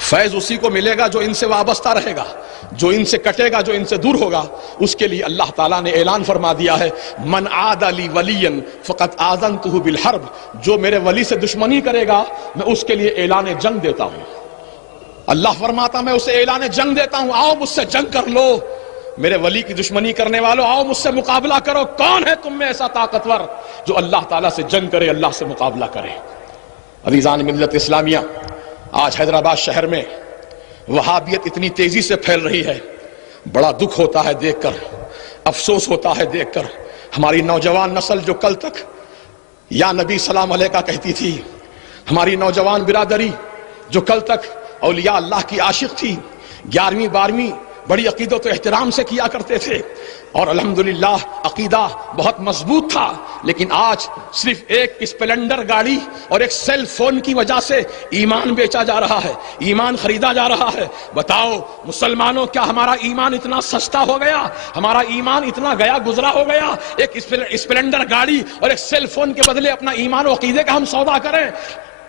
فیض اسی کو ملے گا جو ان سے وابستہ رہے گا، جو ان سے کٹے گا، جو ان سے دور ہوگا، اس کے لیے اللہ تعالیٰ نے اعلان فرما دیا ہے من عاد لی ولیا فقد آذنتہ بالحرب، جو میرے ولی سے دشمنی کرے گا میں اس کے لیے اعلان جنگ دیتا ہوں۔ اللہ فرماتا میں اسے اعلان جنگ دیتا ہوں، آؤ مجھ سے جنگ کر لو، میرے ولی کی دشمنی کرنے والوں آؤ مجھ سے مقابلہ کرو۔ کون ہے تم میں ایسا طاقتور جو اللہ تعالیٰ سے جنگ کرے، اللہ سے مقابلہ کرے؟ عزیزان ملت اسلامیہ، آج حیدرآباد شہر میں وہابیت اتنی تیزی سے پھیل رہی ہے، بڑا دکھ ہوتا ہے دیکھ کر، افسوس ہوتا ہے دیکھ کر۔ ہماری نوجوان نسل جو کل تک یا نبی سلام علیہ کا کہتی تھی، ہماری نوجوان برادری جو کل تک اولیاء اللہ کی عاشق تھی، 11ویں 12ویں بڑی عقیدت و احترام سے کیا کرتے تھے اور الحمدللہ عقیدہ بہت مضبوط تھا، لیکن آج صرف ایک اسپلنڈر گاڑی اور ایک سیل فون کی وجہ سے ایمان بیچا جا رہا ہے، ایمان خریدا جا رہا ہے۔ بتاؤ مسلمانوں، کیا ہمارا ایمان اتنا سستا ہو گیا، ہمارا ایمان اتنا گیا گزرا ہو گیا، ایک اسپلنڈر گاڑی اور ایک سیل فون کے بدلے اپنا ایمان و عقیدے کا ہم سودا کریں؟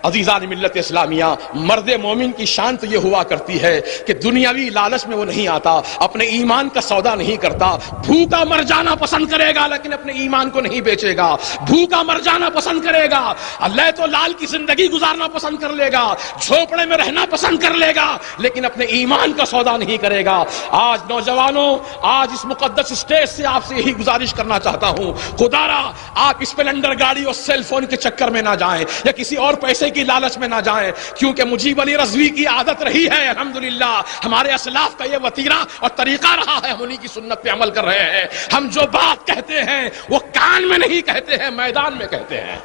عزیزان ملت اسلامیہ، مرد مومن کی شان تو یہ ہوا کرتی ہے کہ دنیاوی لالچ میں وہ نہیں آتا، اپنے ایمان کا سودا نہیں کرتا۔ بھوکا مر جانا پسند کرے گا لیکن اپنے ایمان کو نہیں بیچے گا، بھوکا مر جانا پسند کرے گا، اللہ تو لال کی زندگی گزارنا پسند کر لے گا، جھوپڑے میں رہنا پسند کر لے گا، لیکن اپنے ایمان کا سودا نہیں کرے گا۔ آج نوجوانوں، آج اس مقدس اسٹیج سے آپ سے یہی گزارش کرنا چاہتا ہوں، خدا را آپ اسپلنڈر گاڑی اور سیل فون کے چکر میں نہ جائیں یا کسی اور پیسے کی لالچ میں نہ جائیں، کیونکہ مجیب علی رضوی کی عادت رہی ہے، الحمدللہ ہمارے اسلاف کا یہ وتیرہ اور طریقہ رہا ہے، ہم انہی کی سنت پہ عمل کر رہے ہیں۔ ہم جو بات کہتے ہیں وہ کان میں نہیں کہتے ہیں، میدان میں کہتے ہیں۔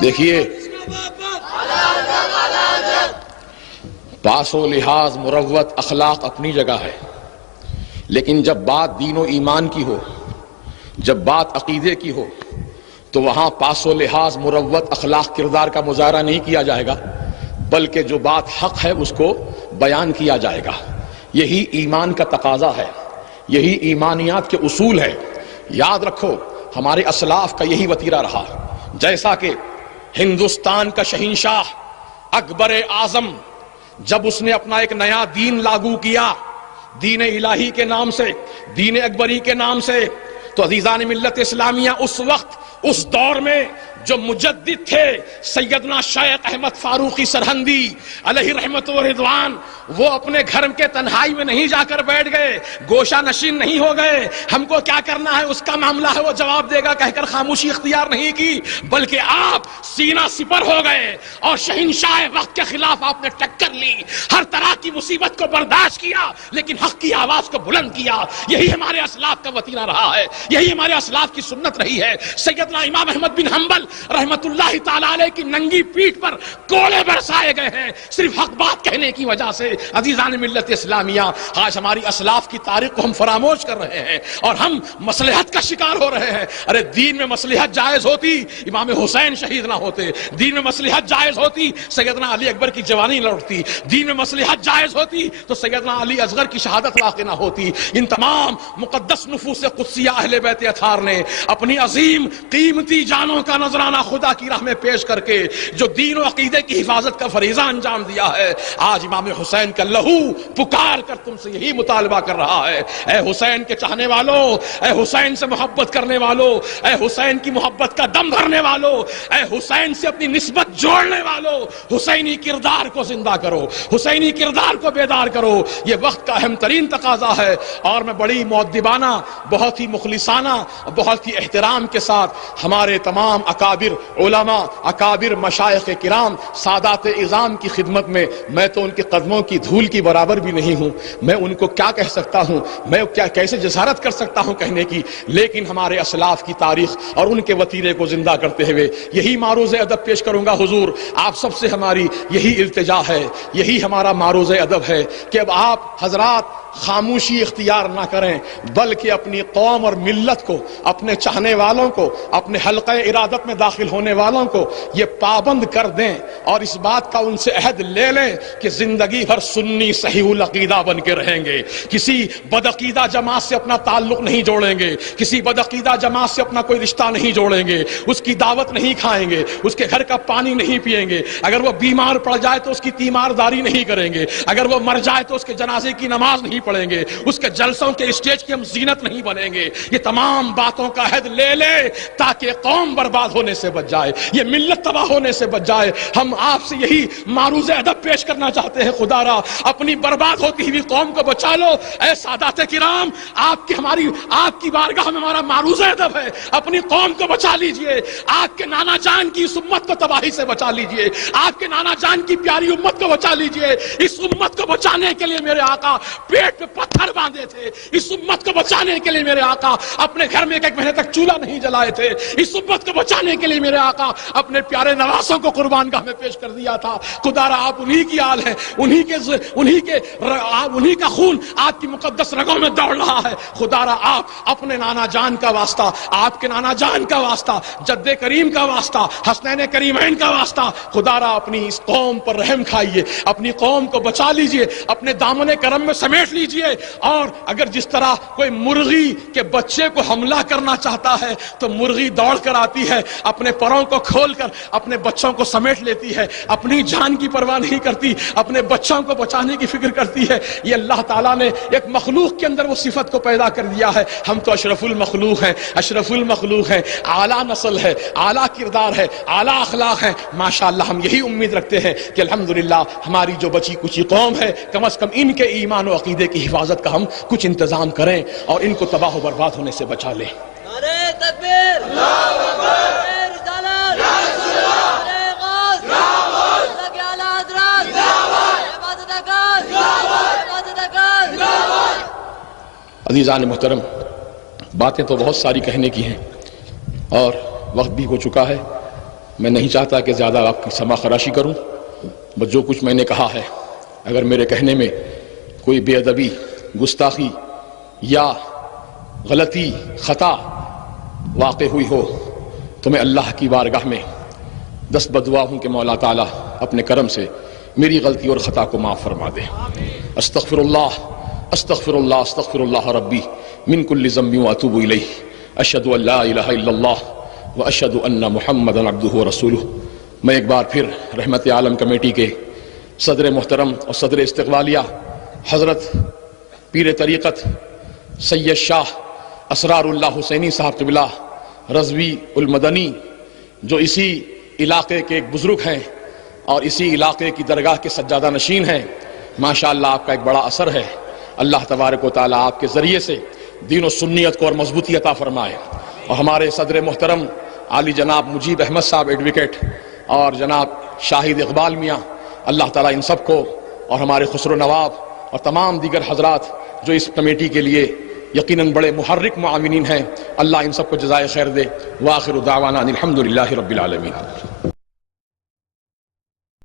دیکھیے، پاس و لحاظ، مروت، اخلاق اپنی جگہ ہے، لیکن جب بات دین و ایمان کی ہو، جب بات عقیدے کی ہو، تو وہاں پاس و لحاظ، مروت، اخلاق، کردار کا مظاہرہ نہیں کیا جائے گا، بلکہ جو بات حق ہے اس کو بیان کیا جائے گا۔ یہی ایمان کا تقاضا ہے، یہی ایمانیات کے اصول ہے۔ یاد رکھو ہمارے اسلاف کا یہی وتیرہ رہا، جیسا کہ ہندوستان کا شہنشاہ اکبر اعظم جب اس نے اپنا ایک نیا دین لاگو کیا، دین الہی کے نام سے، دین اکبری کے نام سے، تو عزیزان ملت اسلامیہ اس وقت، اس دور میں جو مجدد تھے سیدنا شیخ احمد فاروقی سرہندی علیہ رحمت و رضوان، وہ اپنے گھر کے تنہائی میں نہیں جا کر بیٹھ گئے، گوشہ نشین نہیں ہو گئے، ہم کو کیا کرنا ہے اس کا معاملہ ہے وہ جواب دے گا کہہ کر خاموشی اختیار نہیں کی، بلکہ آپ سینہ سپر ہو گئے اور شہنشاہ وقت کے خلاف آپ نے ٹکر لی، ہر طرح کی مصیبت کو برداشت کیا لیکن حق کی آواز کو بلند کیا۔ یہی ہمارے اسلاف کا وتیرہ رہا ہے، یہی ہمارے اسلاف کی سنت رہی ہے۔ سیدنا امام احمد بن حنبل رحمت اللہ تعالی علیہ کی ننگی پیٹھ پر کوڑے برسائے گئے ہیں صرف حق بات کہنے کی وجہ سے۔ عزیزان ملت اسلامیہ، آج ہماری اسلاف کی تاریخ کو ہم فراموش کر رہے ہیں اور ہم مصلحت کا شکار ہو رہے ہیں۔ ارے دین میں مصلحت جائز ہوتی امام حسین شہید نہ ہوتے، دین میں مصلحت جائز ہوتی سیدنا علی اکبر کی جوانی لوٹتی، دین میں مصلحت جائز ہوتی تو سیدنا علی اصغر کی شہادت واقع نہ ہوتی۔ ان تمام مقدس نفوس قدسیہ اہل بیت اطہار نے اپنی عظیم قیمتی جانوں کا نذرانہ خدا کی راہ میں پیش کر کے جو دین و عقیدے کی حفاظت کا فریضہ انجام دیا ہے، آج امام حسین کا لہو پکار کر تم سے یہی مطالبہ کر رہا ہے، اے حسین کے چاہنے والوں، اے حسین سے محبت کرنے والوں، اے حسین کی محبت کا دم بھرنے والوں، اے حسین سے اپنی نسبت جوڑنے والوں، حسینی کردار کو زندہ کرو، حسینی کردار کو بیدار کرو۔ یہ وقت کا اہم ترین تقاضا ہے اور میں بڑی مؤدبانہ، بہت ہی مخلصانہ، بہت ہی احترام کے ساتھ ہمارے تمام اکابر علماء، اکابر مشائخ کرام، سادات اعظام کی خدمت میں تو ان کے قدموں کی دھول کی برابر بھی نہیں ہوں، میں ان کو کیا کہہ سکتا ہوں، میں کیسے جسارت کر سکتا ہوں کہنے کی، لیکن ہمارے اسلاف کی تاریخ اور ان کے وتیرے کو زندہ کرتے ہوئے یہی معروض ادب پیش کروں گا۔ حضور آپ سب سے ہماری یہی التجا ہے، یہی ہمارا معروض ادب ہے کہ اب آپ حضرات خاموشی اختیار نہ کریں بلکہ اپنی قوم اور ملت کو، اپنے چاہنے والوں کو، اپنے حلقہ ارادت میں داخل ہونے والوں کو یہ پابند کر دیں اور اس بات کا ان سے عہد لے لیں کہ زندگی بھر سنی صحیح العقیدہ بن کے رہیں گے، کسی بدعقیدہ جماعت سے اپنا تعلق نہیں جوڑیں گے، کسی بدعقیدہ جماعت سے اپنا کوئی رشتہ نہیں جوڑیں گے، اس کی دعوت نہیں کھائیں گے، اس کے گھر کا پانی نہیں پئیں گے، اگر وہ بیمار پڑ جائے تو اس کی تیمارداری نہیں کریں گے، اگر وہ مر جائے تو اس کے جنازے کی نماز نہیں پڑھیں گے، اس کے جلسوں کے اسٹیج کی ہم زینت نہیں بنیں گے۔ یہ تمام باتوں کا عہد لے لے تاکہ قوم برباد ہونے سے بچ جائے، یہ ملت تباہ ہونے سے بچ جائے۔ ہم آپ سے یہی معروض ادب پیش کرنا چاہتے ہیں، خدا را اپنی برباد ہوتی ہوئی قوم کو بچا لو۔ اے سادات کرام، آپ کی بارگاہ میں ہمارا معروض ادب ہے، اپنی قوم کو بچا لیجئے، آپ کے نانا جان کی اس امت کو تباہی سے بچا لیجئے، آپ کے نانا جان کی پیاری امت کو بچا لیجئے۔ اس امت کو بچانے کے لیے میرے آقا پیٹ پہ پتھر باندھے تھے، اس امت کو بچانے کے لیے میرے آقا اپنے گھر میں ایک مہینے تک چولہا نہیں جلائے تھے، اس امت کو بچانے کے لیے میرے آقا اپنے پیارے نواسوں کو قربان گاہ میں پیش کر دیا تھا۔ خدا را آپ انہی کی آل ہیں، انہی کا خون آپ کی مقدس رگوں میں دوڑ رہا ہے۔ خدا را آپ اپنے نانا جان کا واسطہ، آپ کے نانا جان کا واسطہ، جد کریم کا واسطہ، حسنین کریمین کا واسطہ، خدا را اپنی اس قوم پر رحم کھائیے، اپنی قوم کو بچا لیجئے، اپنے دامن کرم میں سمیٹ لیجئے۔ اور اگر جس طرح کوئی مرغی کے بچے کو حملہ کرنا چاہتا ہے تو مرغی دوڑ کر آتی ہے، اپنے پروں کو کھول کر اپنے بچوں کو سمیٹ لیتی ہے، اپنی جان کی پرواہ نہیں کرتی، اپنے بچوں کو بچانے کی فکر کرتی ہے۔ یہ اللہ تعالیٰ نے ایک مخلوق کے اندر وہ صفت کو پیدا کر دیا ہے۔ ہم تو اشرف المخلوق ہیں، اشرف المخلوق ہیں، اعلیٰ نسل ہے، اعلیٰ کردار ہے، اعلیٰ اخلاق ہے۔ ماشاءاللہ ہم یہی امید رکھتے ہیں کہ الحمدللہ ہماری جو بچی کچی قوم ہے کم از کم ان کے ایمان و عقیدے کی حفاظت کا ہم کچھ انتظام کریں اور ان کو تباہ و برباد ہونے سے بچا لیں۔ نعرہ تکبیر، اللہ اکبر، نعرہ رسالت، نعرہ غوث، اللہ کے اعلیٰ حضرات، عبادت اکبر، عبادت اکبر۔ عزیزان محترم، باتیں تو بہت ساری کہنے کی ہیں اور وقت بھی ہو چکا ہے۔ میں نہیں چاہتا کہ زیادہ آپ کی سما خراشی کروں، بس جو کچھ میں نے کہا ہے اگر میرے کہنے میں کوئی بے ادبی، گستاخی یا غلطی، خطا واقع ہوئی ہو تو میں اللہ کی بارگاہ میں دست بدعا ہوں کہ مولا تعالیٰ اپنے کرم سے میری غلطی اور خطا کو معاف فرما دے۔ استغفر اللہ استغفر اللہ استغفر اللہ ربی من کل ذنب واتوب الیہ، اشہد ان لا الہ الا اللہ واشہد ان محمدا عبدہ ورسولہ۔ میں ایک بار پھر رحمت عالم کمیٹی کے صدر محترم اور صدر استقبالیہ حضرت پیر طریقت سید شاہ اسرار اللہ حسینی صاحب قبلہ رضوی المدنی، جو اسی علاقے کے ایک بزرگ ہیں اور اسی علاقے کی درگاہ کے سجادہ نشین ہیں، ماشاءاللہ آپ کا ایک بڑا اثر ہے۔ اللہ تبارک و تعالیٰ آپ کے ذریعے سے دین و سنیت کو اور مضبوطی عطا فرمائے۔ اور ہمارے صدر محترم عالی جناب مجیب احمد صاحب ایڈوکیٹ اور جناب شاہد اقبال میاں، اللہ تعالیٰ ان سب کو اور ہمارے خسرو نواب اور تمام دیگر حضرات جو اس کمیٹی کے لیے یقیناً بڑے محرک معاونین ہیں، اللہ ان سب کو جزائے خیر دے۔ وآخر دعوانا الحمدللہ رب العالمین۔